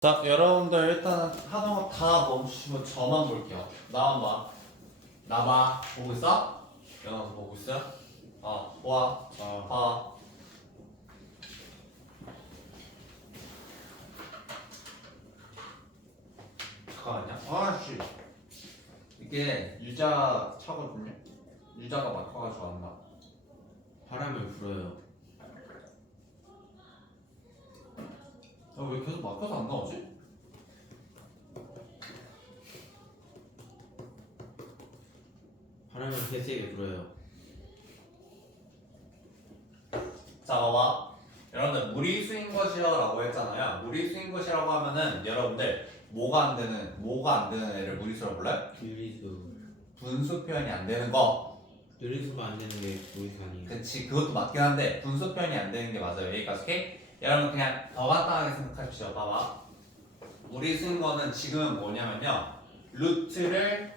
자, 여러분들 일단 거다 멈추시면 저만 볼게요. 나만 봐. 나 봐. 보고 있어? 연아도 보고 있어? 어, 와. 아, 봐. 잠깐만요. 아씨. 이게 유자 차거든요. 유자가 막혀가지고 안 나. 바람을 불어요. 아, 왜 계속 막혀서 안 나오지? 바람을 개세게 불어요. 자, 봐봐. 여러분들 무리수인 것이요라고 했잖아요. 무리수인 것이라고 하면은 여러분들 뭐가 안 되는 뭐가 안 되는 애를 무리수라고 불러요? 유리수. 분수 표현이 안 되는 거. 유리수가 안 되는 게 무리수 아니에요. 그치 그것도 맞긴 한데 분수 표현이 안 되는 게 맞아요. 여기까지 오케이? 여러분 그냥 더 간단하게 생각하십시오. 봐봐. 무리수인 거는 지금 뭐냐면요. 루트를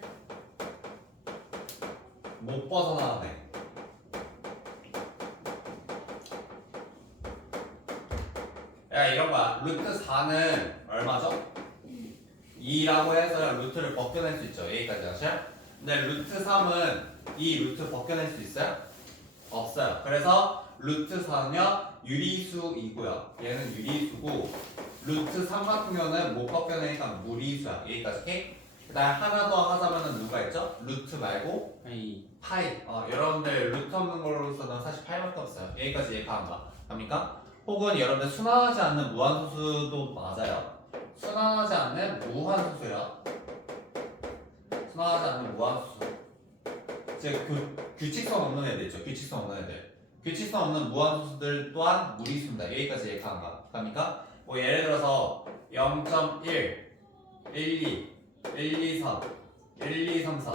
못 벗어나네. 야 이런 거야. 루트 4는 얼마죠? 2라고 해서 루트를 벗겨낼 수 있죠. 여기까지 하셔. 근데 루트 3은 이 루트 벗겨낼 수 있어요? 없어요. 그래서 루트 4는요 유리수이고요. 얘는 유리수고 루트 3 같은 경우는 못 벗겨내니까 무리수야. 여기까지 오케이? 그다음 하나 더 하자면은 누가 있죠? 루트 말고 아니, 파이. 어, 여러분들 루트 없는 걸로서는 사실 파이밖에 없어요. 여기까지 이해가 안 가. 갑니까? 혹은 여러분들 순환하지 않는 무한소수도 맞아요. 순환하지 않는 무한소수요. 순환하지 않는 무한소수. 즉 그, 규칙성 없는 애들 있죠. 규칙성 없는 애들. 규칙성 없는 무한소수들 또한 무리수입니다. 여기까지 이해가 안 가. 갑니까? 뭐 예를 들어서 0.1, 1, 2, 1, 2, 3, 1, 2, 3, 4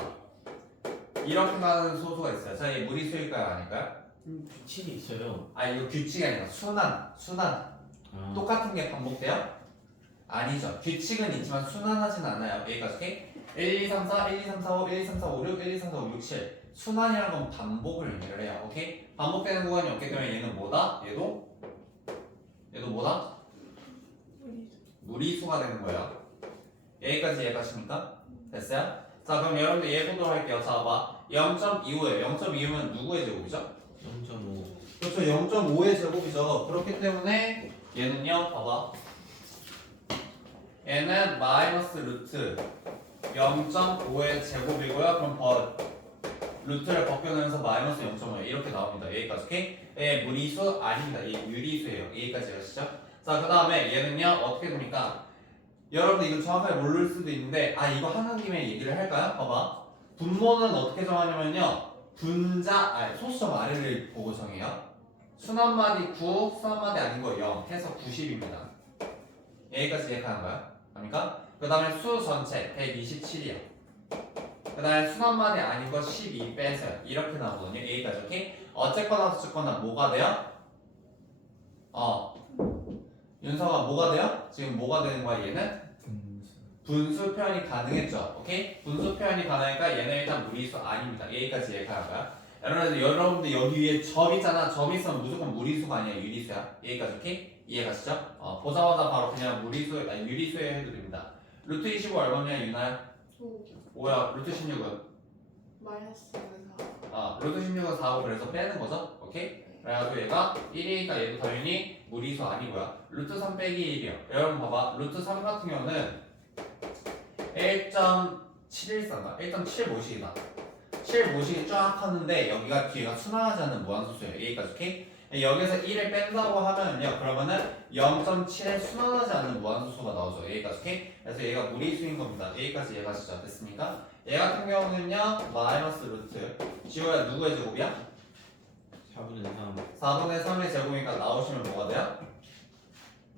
이렇게 가는 소수가 있어요. 자, 이게 무리수일까요? 아닐까요? 음, 규칙이 있어요. 아 이거 규칙이 아니라 순환 순환 아, 똑같은 게 반복돼요? 아니죠 규칙은 있지만 순환하진 않아요 여기까지 오케이? 1, 2, 3, 4, 1, 2, 3, 4, 5, 1, 2, 3, 4, 5, 6, 1, 2, 3, 4, 5, 6, 7 순환이라는 건 반복을 의미를 해요 오케이? 반복되는 구간이 없기 때문에 얘는 뭐다? 얘도? 얘도 뭐다? 무리수가 되는 거예요 여기까지 이해가십니까? 됐어요? 자 그럼 여러분들 얘 보도록 할게요 자 봐봐 0.25에요 0.25면 누구의 제곱이죠? 0.5. 그렇죠. 0.5의 제곱이죠. 그렇기 때문에 얘는요, 봐봐. 얘는 마이너스 루트 0.5의 제곱이고요. 그럼 버, 루트를 벗겨내면서 마이너스 0.5 이렇게 나옵니다. 여기까지, 오케이? 얘 무리수 아닙니다. 얘 유리수예요. 여기까지 가시죠. 자, 그 다음에 얘는요, 어떻게 됩니까? 여러분들 이거 정확하게 모를 수도 있는데, 아, 이거 김에 얘기를 할까요? 봐봐. 분모는 어떻게 정하냐면요. 분자, 아니, 소수점 아래를 보고 정해요. 순환마디 9, 순환마디 아닌 거 0 해서 90입니다. 여기까지 이해하는 거야? 아닙니까? 그 다음에 수 전체 127이요. 그 다음에 아닌 거12 빼세요. 이렇게 나오거든요. 여기까지 오케이? 어쨌거나 어쨌거나 뭐가 돼요? 어. 윤서가 뭐가 돼요? 지금 뭐가 되는 거야 얘는? 분수 표현이 가능했죠. 오케이? 분수 표현이 가능하니까 얘는 일단 무리수 아닙니다. 여기까지 이해하는 거야. 여러분들, 여러분들 여기 위에 점 있잖아. 점 있으면 무조건 무리수가 아니야. 유리수야. 여기까지 오케이? 이해가시죠? 어, 보자마자 바로 그냥 무리수, 아니 유리수에 해도 됩니다. 루트 25 얼마냐 유나야? 5 5야. 루트 16은? 마이너스 4 아, 루트 16은 4고 그래서 빼는 거죠? 오케이? 그래가지고 얘가 1이니까 얘도 당연히 무리수 아니고요. 루트 3 빼기 1이요. 여러분 봐봐. 루트 3 같은 경우는 1.714인가? 1.75씩이다. 75씩이 쫙 하는데 여기가 뒤가 순환하지 않는 무한소수예요. 여기까지 오케이? 여기서 1을 뺀다고 하면요. 그러면은 0.7에 순환하지 않는 무한소수가 나오죠. 여기까지 오케이? 그래서 얘가 무리수인 겁니다. 여기까지 이해가시죠? 됐습니까? 얘 같은 경우는요. 마이너스 루트. 지호야 누구의 제곱이야? 4분의 3. 4분의 3의 제곱이니까 나오시면 뭐가 돼요?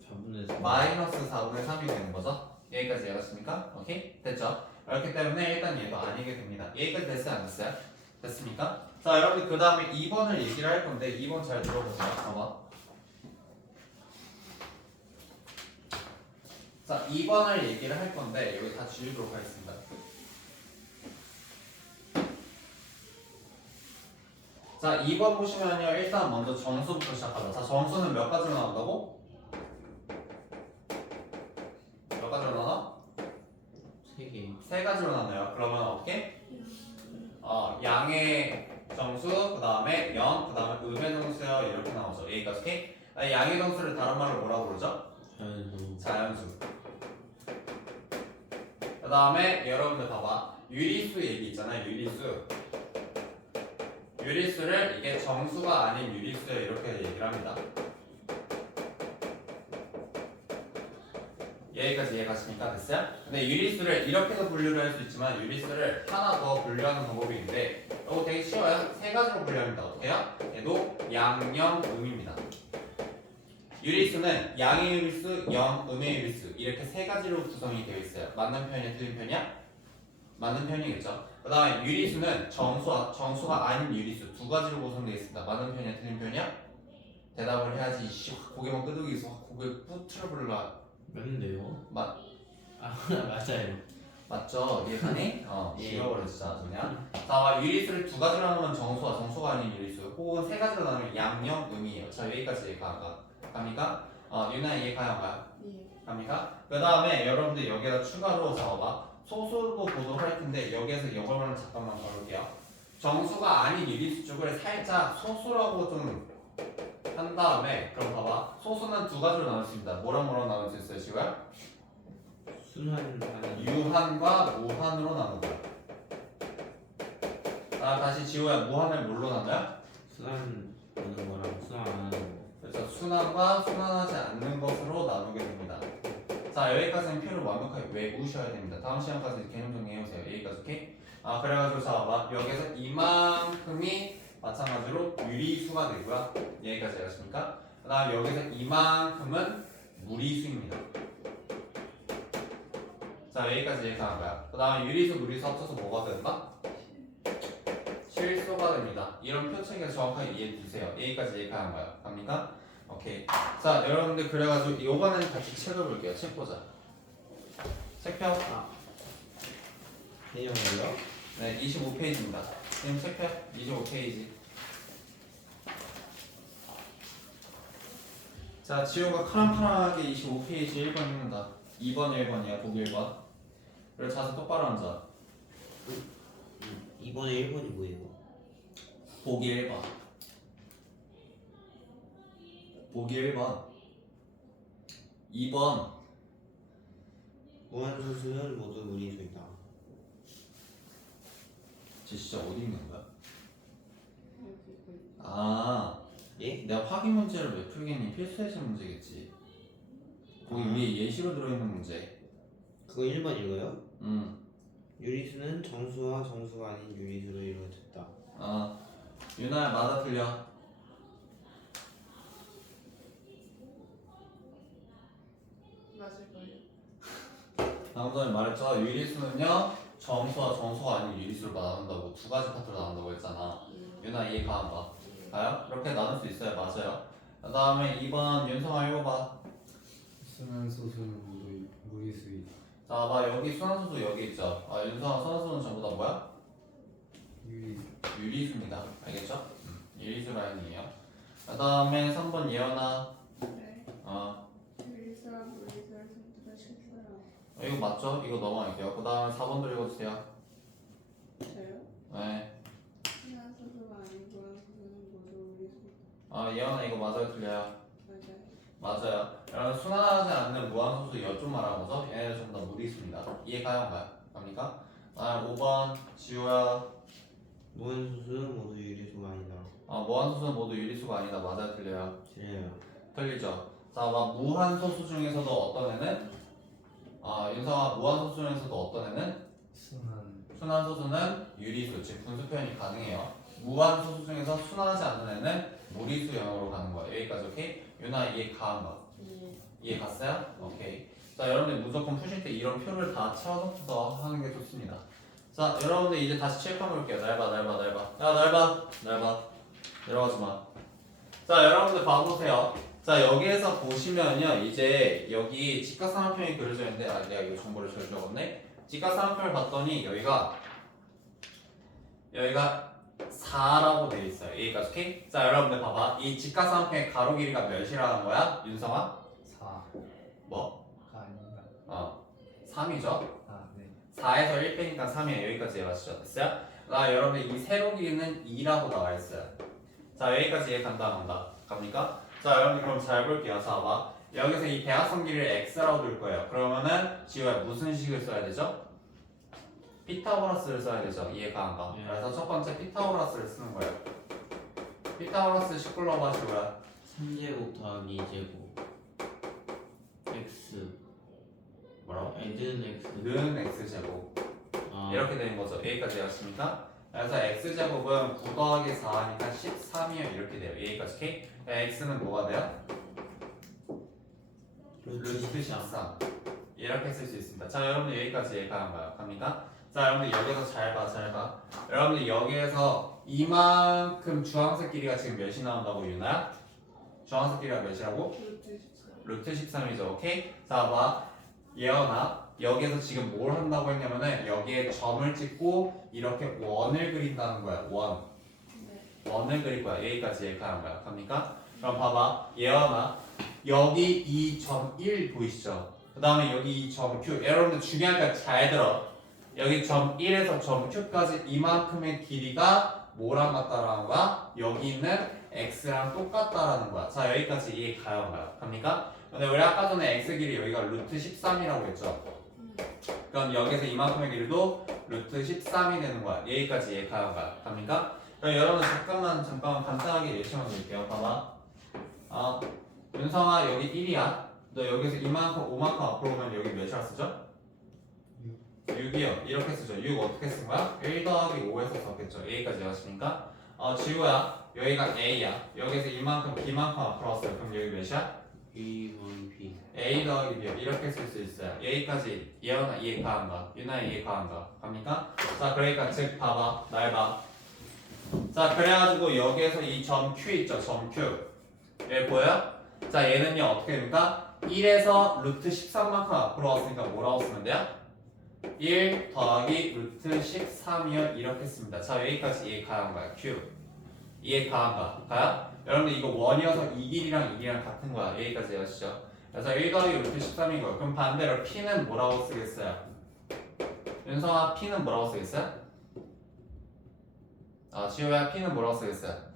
4분의 3. 마이너스 4분의 3이 되는 거죠? 여기까지 이해가십니까? 오케이? 됐죠? 그렇기 때문에 일단 얘도 아니게 됩니다. 여기까지 됐어요? 안 됐어요? 됐습니까? 자 여러분들 그 다음에 2번을 얘기를 할 건데 2번 잘 들어보세요. 봐봐. 자 2번을 얘기를 할 건데 여기 다 지우도록 하겠습니다. 자 2번 보시면요 일단 먼저 정수부터 시작하자. 자 정수는 몇 가지로 나온다고? 세 가지로 나눠요. 그러면 어떻게? 어, 양의 정수, 그 다음에 영, 그 다음에 음의 정수요 이렇게 나오죠. 여기까지 오케이? 아, 양의 정수를 다른 말로 뭐라고 그러죠? 자연수. 그 다음에 여러분들 봐봐. 유리수 얘기 있잖아요. 유리수. 유리수를 이게 정수가 아닌 유리수 이렇게 얘기를 합니다. 여기까지 이해가십니까? 됐어요? 근데 유리수를 이렇게도 분류를 할 수 있지만 유리수를 하나 더 분류하는 방법이 있는데 이거 되게 쉬워요. 세 가지로 분류합니다. 어떻게요? 얘도 양령 음입니다. 유리수는 양의 유리수, 영, 음의 유리수 이렇게 세 가지로 구성이 되어 있어요. 맞는 편이야, 틀린 편이야? 맞는 편이겠죠. 그 다음에 유리수는 정수와 정수가 아닌 유리수 두 가지로 구성되어 있습니다. 맞는 편이야, 틀린 편이야? 대답을 해야지. 씨, 확 고개만 끄덕이서 확 고개 뿌트려 버릴라. 맞는데요? 맞 아 맞아요. 맞죠? 이해가니? 어, 예. 진짜 그냥. 자, 유리수를 두 가지로 나누면 정수와 정수가 아닌 유리수, 혹은 세 가지로 나누면 양령, 음이에요. 자, 여기까지 이해가 갑니까? 어, 유나 이해 가요? 예. 갑니까? 그 다음에 여러분들 여기다 추가로 잡아봐. 소수도 보도록 할 텐데 여기에서 이거만 잠깐만 걸을게요. 정수가 아닌 유리수 쪽을 살짝 소수라고 좀 한 다음에 그럼 봐봐. 소수는 두 가지로 나눌 수 있습니다. 뭐랑 뭐랑 나눌 수 있어요, 지금? 순환하는. 유한과 무한으로 나누고요. 아, 다시 지호야, 무한을 뭘로 나눠요? 순환 하는 거랑 순환 안 하는 거. 그렇죠. 순환과 순환하지 않는 것으로 나누게 됩니다. 자 여기까지는 표를 완벽하게 외우셔야 됩니다. 다음 시간까지 개념 정리해보세요. 여기까지 오케이? 아 그래가지고 자 봐봐. 여기서 이만큼이 마찬가지로 유리수가 되고요. 여기까지 하십니까? 그 다음 여기서 이만큼은 무리수입니다. 자 여기까지 얘기한 거야. 그 다음 유리수 무리수 합쳐서 뭐가 된다? 실수가 됩니다. 이런 표책에서 정확하게 이해해 주세요. 여기까지 얘기한 거야. 갑니까? 오케이. 자, 여러분들 그래가지고 이번에는 같이 책을 볼게요. 책 보자. 책 펴. 개념을요? 네, 25페이지입니다. 지금 책 펴. 25페이지. 자, 지호가 카랑카랑하게 25페이지 1번 읽는다. 2번 1번이야, 보기 1번. 그리고 자세 똑바로 앉아. 이번에 1번이 뭐예요? 보기 1번. 보기 1번. 2번. 무한소수는 모두 무리수이다. 쟤 진짜 어디 있는 거야? 아, 예? 내가 확인 문제를 왜 풀겠니? 필수해진 문제겠지. 거기 아. 위에 예시로 들어있는 문제. 그거 1번 읽어요? 음, 유리수는 정수와 정수가 아닌 유리수로 이루어졌다. 아, 유나야 맞아 틀려. 맞을걸요. 방금 전에 말했죠. 유리수는요, 정수와 정수가 아닌 유리수를 나눈다고 두 가지 파트로 나눈다고 했잖아. 예. 유나 이해 가안 가? 예. 가요? 그렇게 나눌 수 있어요. 맞아요. 그 다음에 2번 윤성아 읽어봐. 순환 소수는 모두 무리수이다. 자, 봐 여기 순환수도 여기 있죠. 아, 윤성아 순환수는 전부 다 뭐야? 유리 유리수입니다. 알겠죠? 음, 유리수 라인이에요. 그 다음에 3번 예언아. 네. 어, 유리수와 무리수를. 어, 이거 맞죠? 이거 넘어갈게요. 그 다음에 4번도 읽어주세요. 저요? 네. 소수가 아닌 무한 소수는 모두 무리수. 아, 예언아 이거 맞아요? 틀려요? 맞아요. 맞아요. 여러분 순환하지 않는 무한소수 여쪽 거죠? 얘네들 전부 다 무리수입니다. 이해 가요? 가요? 갑니까? 아, 5번 지우야. 무한소수는 모두 유리수가 아니다. 아, 무한소수는 모두 유리수가 아니다. 맞아요? 틀려요? 틀려요. 틀리죠. 자, 막 무한소수 중에서도 어떤 애는 아, 윤성아 무한소수 중에서도 어떤 애는 순환 순환소수는 유리수, 즉 분수 표현이 가능해요. 무한소수 중에서 순환하지 않는 애는 무리수형으로 가는 거예요. 여기까지 오케이? 유나 이해 가한 거. 예. 이해 갔어요? 오케이. 자, 여러분들 무조건 푸실 때 이런 표를 다 채워놓고서 하는 게 좋습니다. 자, 여러분들 이제 다시 체크해 볼게요. 날봐, 날봐, 날봐. 야, 날봐, 날봐. 내려가지 마. 자, 여러분들 봐보세요. 자, 여기에서 보시면요. 이제 여기 직각삼각형이 그려져 있는데, 아, 내가 이거 정보를 잘 적었네. 직각삼각형을 봤더니 여기가 여기가 4라고 돼 있어요. 여기까지 오케이? 자, 여러분들 봐봐. 이 직각삼각형의 가로 길이가 몇이라는 거야? 윤성아? 4가 뭐? 아닌가? 어, 3이죠? 아 네. 4에서 1 빼니까 3이에요. 여기까지 이해가시죠? 됐어요? 나 여러분들 이 세로기는 2라고 나와 있어요. 자 여기까지 이해 간다 안 간다? 갑니까? 자 여러분들 그럼 잘 볼게요. 자 봐봐. 여기서 이 대각선 길이를 x라고 둘 거예요. 그러면은 지우야 무슨 식을 써야 되죠? 피타고라스를 써야 되죠. 이해가 안 가. 예. 그래서 첫 번째 피타고라스를 쓰는 거예요. 피타고라스 10불러고 하시고요. 3제곱 더하기 2제곱 x 뭐라고? 아니 는 x 는 x제곱 아, 이렇게 되는 거죠. 여기까지 되었습니까? 그래서 x제곱은 9 더하기 4니까 13이요. 이렇게 돼요. 여기까지 오케이? X는 뭐가 돼요? 루트 13 이렇게 쓸 수 있습니다. 자 여러분들 여기까지 이해가는 거예요. 갑니까? 자 여러분들 여기서 잘 봐, 잘 봐. 여러분들 여기에서 이만큼 주황색 길이가 지금 몇이 나온다고 유나야? 주황색 길이가 몇이라고? 루트 14. 루트 13이죠. 오케이? 자 봐. 예언아 여기에서 지금 뭘 한다고 했냐면은 여기에 점을 찍고 이렇게 원을 그린다는 거야. 원. 네. 원을 그릴 거야. 여기까지 이해가는 거야. 갑니까? 그럼 봐봐. 예언아 여기 이점1 보이시죠? 그 다음에 여기 이점 Q 여러분들 중요한 거잘 들어 여기 점 1에서 점 Q까지 이만큼의 길이가 뭐랑 같다라는 거야? 여기 있는 X랑 똑같다라는 거야 자 여기까지 이해 가요 가요 갑니까? 근데 우리 아까 전에 X 길이 여기가 루트 13이라고 했죠? 그럼 여기서 이만큼의 길이도 루트 13이 되는 거야 여기까지 이해 가요 가요 갑니까? 그럼 여러분 잠깐만 잠깐만 간단하게 예시만 드릴게요 봐봐 아 윤성아 여기 1이야. 너 여기서 이만큼 5만큼 앞으로 오면 여기 몇이라 쓰죠? 6 이요. 이렇게 쓰죠. 6 어떻게 쓴 거야? 1 더하기 5에서 썼겠죠. A까지 왔으니까. 어 지우야 여기가 A야. 여기서 이만큼 B만큼 앞으로 왔어요. 그럼 여기 몇이야? b1 b A 더하기 B 이렇게 쓸 수 있어요. 여기까지 예언아 이해 가한가? 유나 이해 가한가? 갑니까? 자 그러니까 즉 봐봐 날 봐. 자 그래가지고 여기에서 이 점 Q 있죠. 점 Q. 얘 보여? 자 얘는요 어떻게 됩니까? 1에서 루트 13만큼 앞으로 왔으니까 뭐라고 쓰면 돼요? 1 더하기 루트 13이요 이렇게 씁니다. 자 여기까지 이해 가한 거야. Q. 이해 가한 거. 가요? 여러분들 이거 원이어서 이 길이랑 이 길이랑 같은 거야. 여기까지 하시죠. 그래서 1 더하기 루트 13인 거예요. 그럼 반대로 P는 뭐라고 쓰겠어요? 윤성아 P는 뭐라고 쓰겠어요? 아 지호야 P는 뭐라고 쓰겠어요?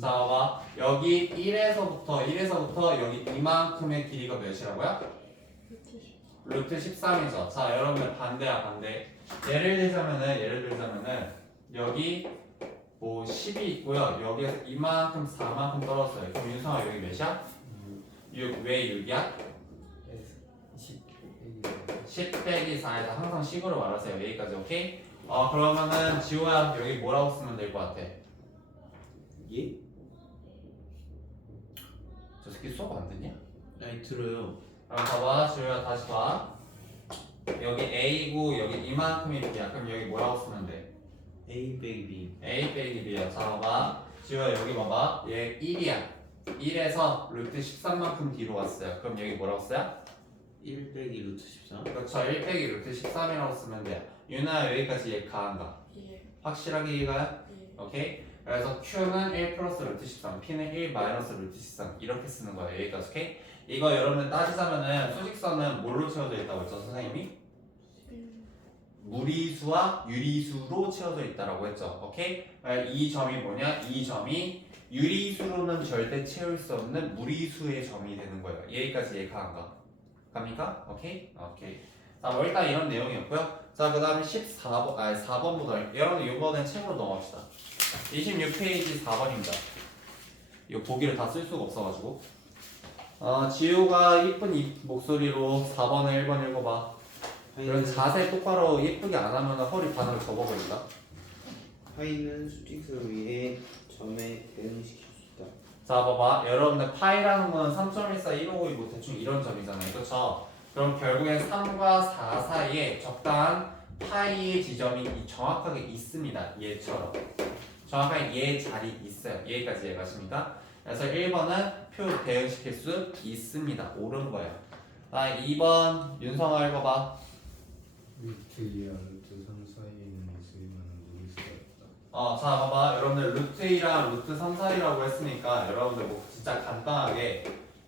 자 봐봐 여기 1에서부터 1에서부터 여기 이만큼의 길이가 몇이라고요? 루트 14. 루트 13이죠. 자, 여러분들 반대야 반대. 예를 들자면은 예를 들자면은 여기 뭐 10이 있고요. 여기에서 이만큼 4만큼 떨어졌어요. 그럼 윤성아 여기 몇이야? 6. 왜 6이야? 10 10 빼기 4에서 항상 10으로 말하세요. 여기까지 오케이? 어 그러면은 지호야 여기 뭐라고 쓰면 될 것 같아? 예? 저 새끼 수업 안 듣냐? 아니 들어요 그럼 봐봐 지호야 다시 봐. 여기 A고 여기 이만큼이 B야. 그럼 여기 뭐라고 쓰면 돼? a 빼기 b A 빼기 B야. 자, 봐봐. 지호야, 여기 봐봐. 얘 1이야. 1에서 루트 13만큼 뒤로 왔어요. 그럼 여기 뭐라고 써요? 1 빼기 루트 13 그렇죠. 1 빼기 루트 13이라고 쓰면 돼요. 유나 여기까지 얘 가한가? 예. 확실하게 이해가요? 예. 오케이? 그래서 Q는 1 플러스 루트 13, P는 1 마이너스 루트 13 이렇게 쓰는 거예요. 여기까지, 오케이? 이거 여러분들 따지자면은 수직선은 뭘로 채워져 있다고 했죠, 선생님이? 11. 무리수와 유리수로 채워져 있다라고 했죠. 오케이? 그러니까 이 점이 뭐냐? 이 점이 유리수로는 절대 채울 수 없는 무리수의 점이 되는 거예요. 여기까지 이해가는 거. 갑니까? 오케이? 오케이. 자, 뭐 일단 이런 내용이었고요. 자, 그 다음에 14번, 아니 4번부터 여러분 이번엔 책으로 넘어갑시다. 26페이지 4번입니다. 이거 보기를 다 쓸 수가 없어가지고. 어, 지우가 이쁜 이 목소리로 4번을 1번 읽어봐. 그런 자세 똑바로 예쁘게 안 하면 허리 바늘을 접어버린다. 파이는 수직선을 위해 점에 대응시켰다 자, 봐봐. 여러분들 파이라는 건 3.14, 155, 뭐 대충 이런 점이잖아요. 그렇죠? 그럼 결국엔 3과 4 사이에 적당한 파이의 지점이 이- 정확하게 있습니다. 얘처럼. 정확하게 얘 자리 있어요. 여기까지 이해가십니까? 그래서 1번은 표 대응시킬 수 있습니다. 옳은 거예요. 자, 2번 윤성아 읽어봐. 루트 2와 루트 3 사이에는 있으면 무리수가 있다 어, 자, 봐봐. 여러분들 루트 2랑 루트 3, 4이라고 했으니까 여러분들 뭐 진짜 간단하게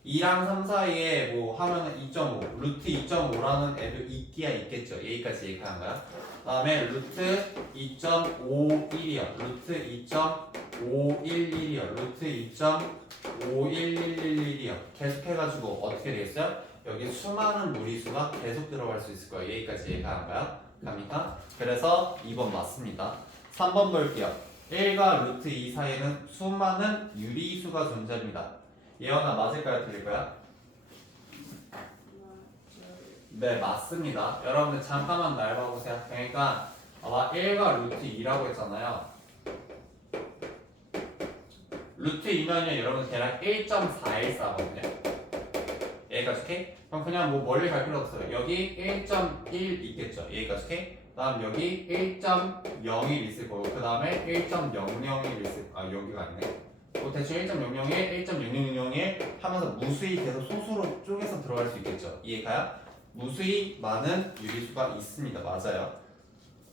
2랑 3 사이에 뭐 하면은 2.5 루트 2.5라는 애도 있기야 있겠죠. 여기까지 얘기하는 거야. 그 다음에 루트 2.51이요. 루트 2.511이요. 루트 2.51111이요. 계속 해가지고 어떻게 되겠어요? 여기 수많은 무리수가 계속 들어갈 수 있을 거예요. 여기까지 얘기하는 거야. 갑니까? 그래서 2번 맞습니다. 3번 볼게요. 1과 루트 2 사이에는 수많은 유리수가 존재합니다 예언아 맞을까요? 틀릴까요? 네 맞습니다 여러분들 잠깐만 날 봐보세요 그러니까 아마 1과 루트 2라고 했잖아요 루트 2면요 여러분 대략 1.414거든요 여기까지 오케이? 그럼 그냥 뭐 멀리 갈 필요 없어요 여기 1.1 있겠죠 여기까지 오케이? 그 다음 여기 1.01 있을 거고 그 다음에 1.001 있을 아 여기가 아니네 뭐 대충 1.001, 1.0001 하면서 무수히 계속 소수로 쪼개서 들어갈 수 있겠죠 이해가요? 무수히 많은 유리수가 있습니다 맞아요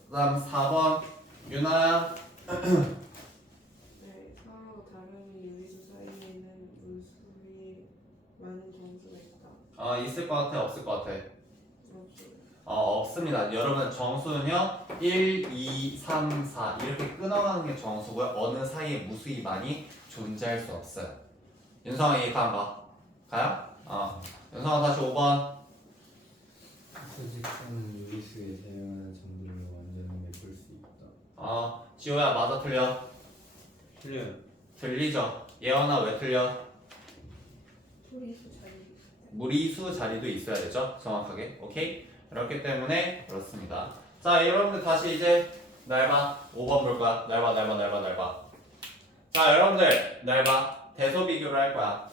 그 다음 4번 유나야 네, 서로 다른 유리수 사이에는 물수의 많은 정수가 있다. 어, 있을 것 같아 없을 것 같아 없어요. 어, 없습니다. 여러분 정수는요 1, 2, 3, 4 이렇게 끊어가는 게 정수고요. 어느 사이에 무수히 많이 존재할 수 없어요. 윤성아 이해가 가? 가요? 어. 윤성아 다시 5번. 수직선은 유리수의 다양한 정도를 완전히 메꿀 수 있다. 어. 지호야 맞아 틀려? 틀려요. 들리죠? 예언아 왜 틀려? 소리수 자리. 무리수 자리도 있어야 되죠? 정확하게. 오케이? 그렇기 때문에 그렇습니다. 자 여러분들 다시 이제 날봐 5번 볼 거야. 날봐 날봐 날봐 날봐. 자 여러분들 날 봐 대소 비교를 할 거야.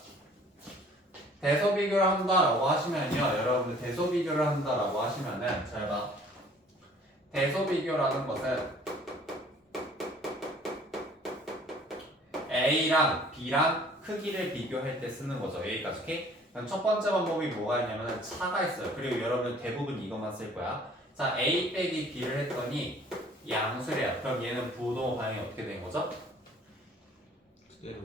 대소 비교를 한다라고 하시면요. 여러분들 대소 비교를 한다라고 하시면은 잘 봐. 대소 비교라는 것은 A랑 B랑 크기를 비교할 때 쓰는 거죠. 여기까지 오케이? 첫 번째 방법이 뭐가 있냐면 차가 있어요. 그리고 여러분 대부분 이것만 쓸 거야. 자, A 빼기 B를 했더니 양수래요. 그럼 얘는 부동 반응이 어떻게 된 거죠? 그대로.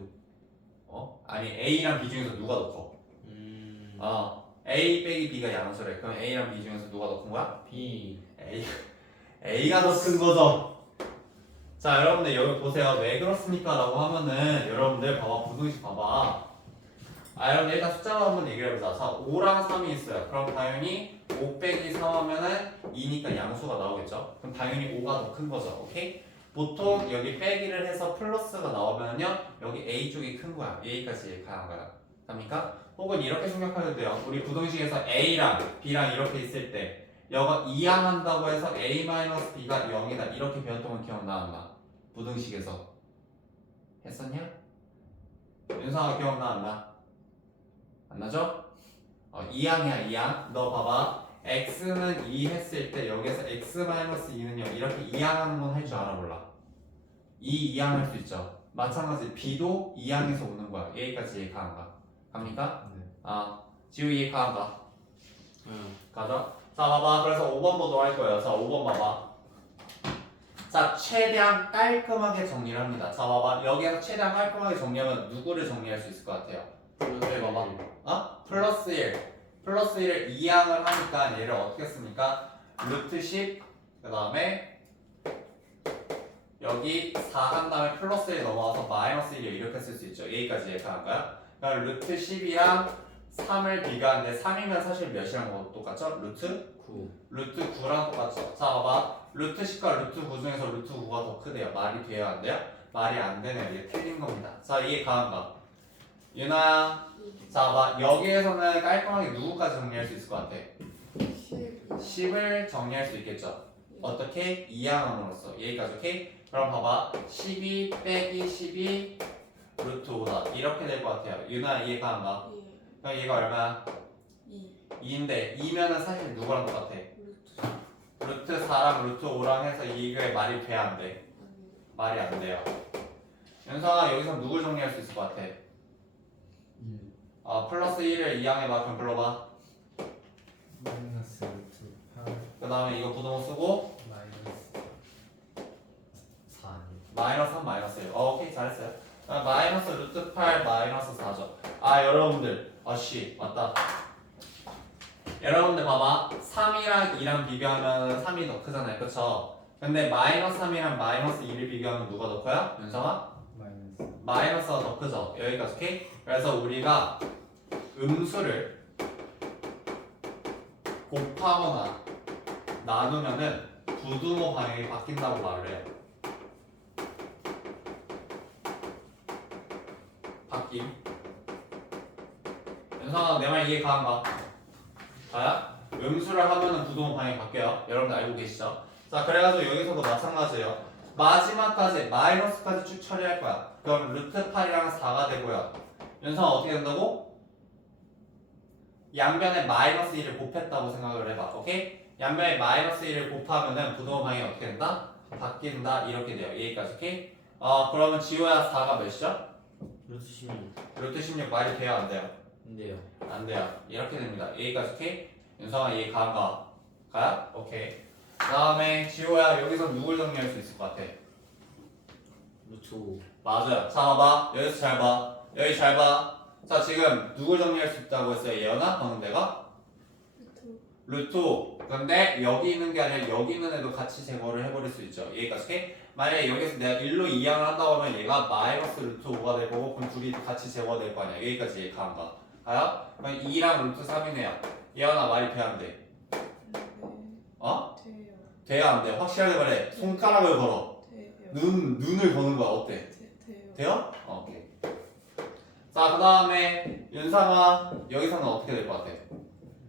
어? 아니 A랑 B 중에서 누가 더 커? 음. 어. A 빼기 B가 양수래. 그럼 A랑 B 중에서 누가 더 큰 거야? B. A A가 더 큰 거죠. 자, 여러분들 여기 보세요. 왜 그렇습니까? 라고 하면은 여러분들 봐봐. 부등식 봐봐. 아, 여러분 일단 숫자로 한번 얘기를 해보자. 자, 5랑 3이 있어요. 그럼 당연히 5 빼기 3 하면은 2니까 양수가 나오겠죠? 그럼 당연히 5가 더 큰 거죠. 오케이? 보통 여기 빼기를 해서 플러스가 나오면요. 여기 A 쪽이 큰 거야. A까지 가는 거야. 갑니까? 혹은 이렇게 생각하면 돼요. 우리 부등식에서 A랑 B랑 이렇게 있을 때 여거 이항한다고 해서 A-B가 0이다. 이렇게 배웠던 건 기억나 안 나? 부등식에서 했었냐? 윤상아 기억나 안 나? 안 나죠? 어, 2항이야 2항 너 봐봐 x는 2 했을 때 여기서 x-2는 0 이렇게 2항하는 건 할 줄 알아 몰라 2 2항 할 수 있죠 마찬가지 b도 2항에서 오는 거야 여기까지 이해 가는가? 갑니까? 네. 아 지우 이해 가는가? 응. 가자 자 봐봐 그래서 5번 보도록 할 거예요 자 5번 봐봐 자 최대한 깔끔하게 정리를 합니다 자 봐봐 여기에서 최대한 깔끔하게 정리하면 누구를 정리할 수 있을 것 같아요? 네, 봐봐. 어? 플러스 1. 플러스 1을 2항을 하니까 얘를 어떻게 씁니까? 루트 10, 그 다음에 여기 4 한 다음에 플러스 1 넘어가서 마이너스 1을 이렇게 쓸 수 있죠. 여기까지 예상할까요? 그러니까 루트 10이랑 3을 비교하는데 3이면 사실 몇이랑 뭐 똑같죠? 루트 9. 루트 9랑 똑같죠. 자, 봐봐. 루트 10과 루트 9 중에서 루트 9가 더 크대요. 말이 돼요, 안 돼요? 말이 안 되네요. 이게 틀린 겁니다. 자, 이게 가한가? 유나야. 자, 봐. 여기에서는 깔끔하게 누구까지 정리할 수 있을 것 같아? 10. 10을 정리할 수 있겠죠. 어떻게? 이항함으로써. 여기까지, 오케이? 그럼 봐봐. 12 빼기 12 루트 5다. 이렇게 될 것 같아요. 유나 이해가 안 가? 그럼 얘가 얼마야? 2. 2인데 2면은 사실 누구랑 똑같아? 루트. 루트 4랑 루트 5랑 해서 이게 말이 돼 안 돼? 말이 안 돼요. 연성아 여기서 누굴 정리할 수 있을 것 같아? 1. 아 플러스 1을 2항해봐 그럼 불러봐. 마이너스 루트 8그 다음에 이거 부동호 쓰고 마이너스 4. 마이너스 3 마이너스 1. 어, 오케이 잘했어요. 아, 마이너스 루트 8 마이너스 4죠. 아 여러분들 아 아씨 맞다 여러분들 봐봐 3이랑 2랑 비교하면 3이 더 크잖아요 그쵸? 근데 마이너스 3이랑 마이너스 2를 비교하면 누가 더 커요? 윤성아? 마이너스 마이너스가 더 크죠 여기까지 오케이? 그래서 우리가 음수를 곱하거나 나누면은 부등호 방향이 바뀐다고 말을 해요 바뀜 윤성아 내 말 이해 가는가? 가야? 음수를 하면은 부동호 방향이 바뀌어요. 여러분들 알고 계시죠? 자, 그래가지고 여기서도 마찬가지예요. 마지막까지 마이너스까지 쭉 처리할 거야. 그럼 루트 8이랑 4가 되고요. 윤성아 어떻게 된다고? 양변에 마이너스 1을 곱했다고 생각을 해봐. 오케이? 양변에 마이너스 1을 곱하면은 부동호 방향이 어떻게 된다? 바뀐다. 이렇게 돼요. 여기까지 오케이? 어, 그러면 지호야 4가 몇이죠? 루트 16 루트 16 말이 돼요? 안 돼요? 인데요 안 돼요. 이렇게 됩니다. 여기까지 오케이? 윤성아 이해 가가? 가야? 오케이. 그 다음에 지호야 여기서 누굴 정리할 수 있을 것 같아? 루트 5 맞아요. 자 봐봐. 여기서 잘 봐. 여기 잘 봐. 자 지금 누굴 정리할 수 있다고 했어요? 예언아? 방금 내가? 루트 루트 5. 근데 여기 있는 게 아니라 여기 있는 애도 같이 제거를 해버릴 수 있죠. 여기까지 오케이? 만약에 여기서 내가 1로 이항을 한다고 하면 얘가 마이너스 루트 5가 될 거고 그럼 둘이 같이 제거가 될 거 아니야. 여기까지 이해 가가? 가요? 그럼 2랑 루트 3이네요. 예언아 말이 돼안 돼? 어? 돼요. 돼야 안 돼. 확실하게 말해. 손가락을 걸어. 돼요. 눈 눈을 거는 거야. 어때? 돼- 돼요. 어, 오케이. 자, 그 다음에 윤상아 여기서는 어떻게 될 것 같아?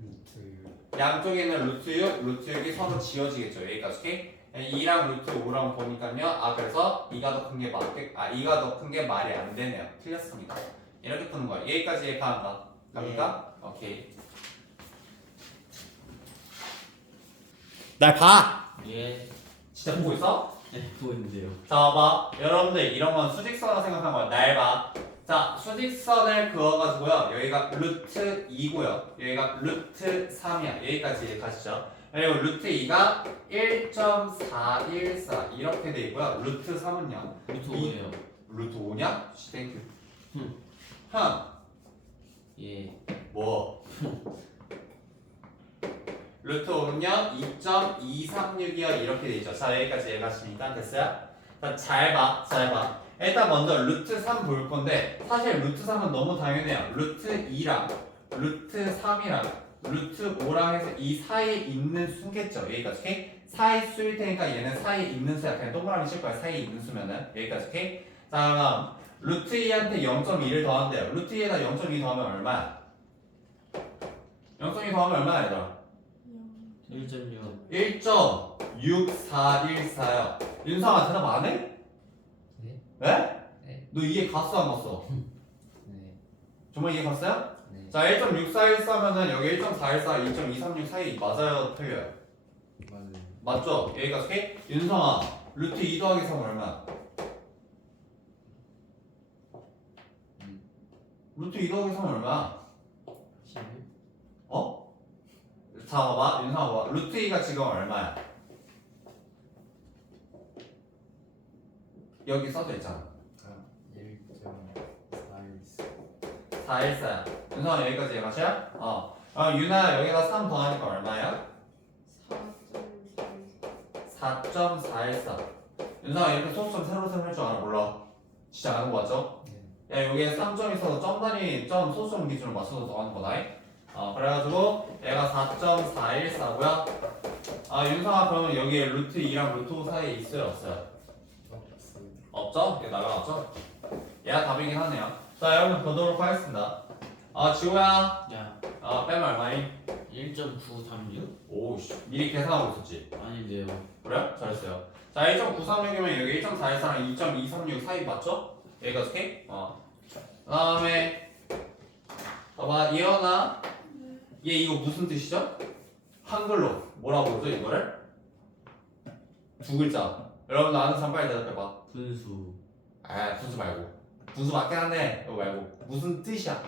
루트 양쪽에 있는 루트 6, 루트 6이 서로 지워지겠죠. 여기까지. 오케이? 2랑 루트 5랑 보니까요. 아, 그래서 2가 더 큰 게 맞게 아, 2가 더 큰 게 말이 안 되네요. 틀렸습니다. 이렇게 푸는 거야. 여기까지 이해 가는가? 갑니까? 오케이. 날 봐. 예 진짜 보고 있어? 네, 보이는데요 자, 봐봐. 여러분들 이런 건 수직선을 생각한 거야. 날 봐. 자, 수직선을 그어가지고요. 여기가 루트 2고요. 여기가 루트 3이야. 여기까지 가시죠? 그리고 루트 2가 1.414 이렇게 돼 있고요. 루트 3은요. 루트 이- 5예요 루트 5냐? 땡큐. 흠. 흠. 예 뭐? 루트 5는요 2.236이요 이렇게 돼 있죠. 자 여기까지 이해가시니까 됐어요? 자, 잘 봐, 잘 봐. 일단 먼저 루트 3 볼 건데 사실 루트 3은 너무 당연해요. 루트 2랑 루트 3이랑 루트 5랑 해서 이 사이에 있는 수겠죠. 여기까지 오케이? 사이 수일 테니까 얘는 사이에 있는 수야. 그냥 동그라미 칠 거야. 사이에 있는 수면은 여기까지 오케이? 자 그럼 루트 2한테 0.2를 더한대요. 루트 2에다 0.2 더하면 얼마야? 0.2 더하면 얼마야 얘들아? 1.6 1.6414요. 윤상아 대답 안 해? 네? 왜? 네. 너 이해 갔어 안 갔어? 네 정말 이해 갔어요? 네 자 1.6414면은 여기 1.414, 2.236 사이 맞아요 틀려요? 맞아요 맞죠? 여기까지 오케이? 윤성아 루트 2 더하기 3은 얼마야? 음. 루트 2 더하기 3은 얼마 4 5봐 윤상 5봐 루트 2가 지금 얼마야? 여기 써져 있잖아 4 1 4야 윤상아 여기까지 얘가지야? 어 아, 윤아 여기다 3 더하니까 얼마야? 4.414 윤상아 이렇게 소수점 세로 셈 할 줄 알아 몰라 진짜 아는 거 맞죠? 네. 야 여기에 3점 있어서 점 단위 점 소수점 기준으로 맞춰서 더하는 거다 잉? 어 그래가지고 얘가 4.414고요 아 윤성아 그러면 여기에 루트 2랑 루트 5 사이에 있어요 없어요? 없죠? 얘 날아갔죠? 얘가 답이긴 하네요 자 여러분 보도록 하겠습니다 아 지호야 야 아 빼면 얼마니? 1.936? 오우씨 미리 계산하고 있었지 아닌데요 그래? 잘했어요 자 1.936이면 여기 1.414랑 2.236 사이 맞죠? 여기까지 오케이? 어. 그 다음에 봐봐 예언아 얘 이거 무슨 뜻이죠? 한글로 뭐라고 그러죠 이거를? 두 글자 여러분 아는 사람 빨리 대답해봐 분수 아 분수 말고 분수 맞긴 한데 이거 말고 무슨 뜻이야?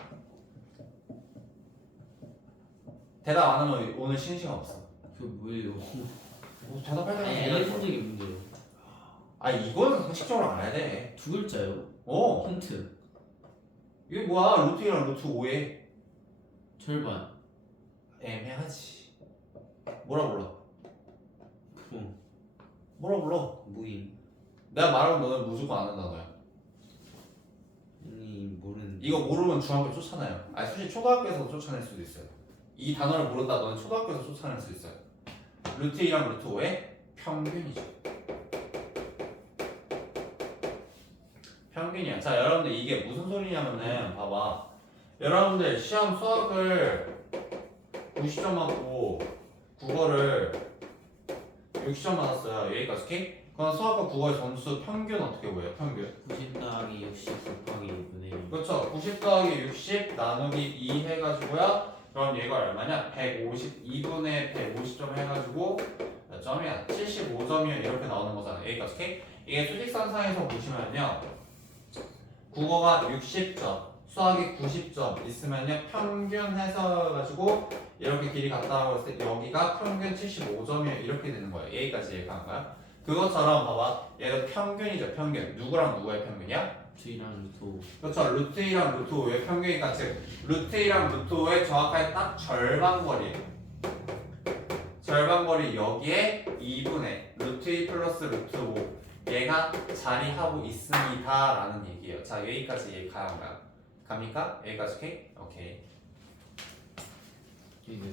대답 안 하면 오늘 쉬는 시간 없어 그 뭐예요? 뭐 대답할 때는 아니. 알려준 게 뭔데요? 아 이거는 상식적으로 알아야 돼 두 글자요? 어, 힌트 이게 뭐야? 루트 1랑 루트 5에 절반 애매하지. 뭐라 불러? 뭐 뭐라 불러? 무인. 내가 말하면 너는 무조건 아는 단어야. 아니 모르는 이거 모르면 중학교 쫓아내요. 아니 솔직히 초등학교에서 쫓아낼 수도 있어요. 이 단어를 모른다. 너는 초등학교에서 쫓아낼 수 있어요. 루트 2랑 루트 5의 평균이죠. 평균이야. 자 여러분들 이게 무슨 소리냐면은 봐봐. 여러분들 시험 수학을 90점 맞고 국어를 60점 받았어요 여기까지 오케이? 그럼 수학과 국어의 점수 평균 어떻게 보여요 평균 90 더하기 60 곱하기 2분의 1 그렇죠. 90 더하기 60 나누기 2 해가지고요. 그럼 얘가 얼마냐? 152분의 150점 해가지고 몇 점이야? 75점이야 이렇게 나오는 거잖아. 여기까지 오케이? 이게 수직선상에서 보시면요. 국어가 60점, 수학이 90점 있으면요. 평균 해서 가지고 이렇게 길이 같다 고 했을 때 여기가 평균 75점이야 이렇게 되는 거예요. 여기까지 얘기한 거야. 그것처럼 봐봐. 얘가 평균이죠. 평균. 누구랑 누구의 평균이야? T랑 루트 5 그렇죠. 루트 2랑 루트 5의 평균이니까 즉 루트 2랑 루트 5의 정확하게 딱 절반 거리. 절반 거리 여기에 2분의 루트 2 플러스 루트 5 얘가 자리하고 있습니다 라는 얘기예요. 자 여기까지 얘기 가야 한가요? 갑니까? 여기까지 오케이? 오케이. 이게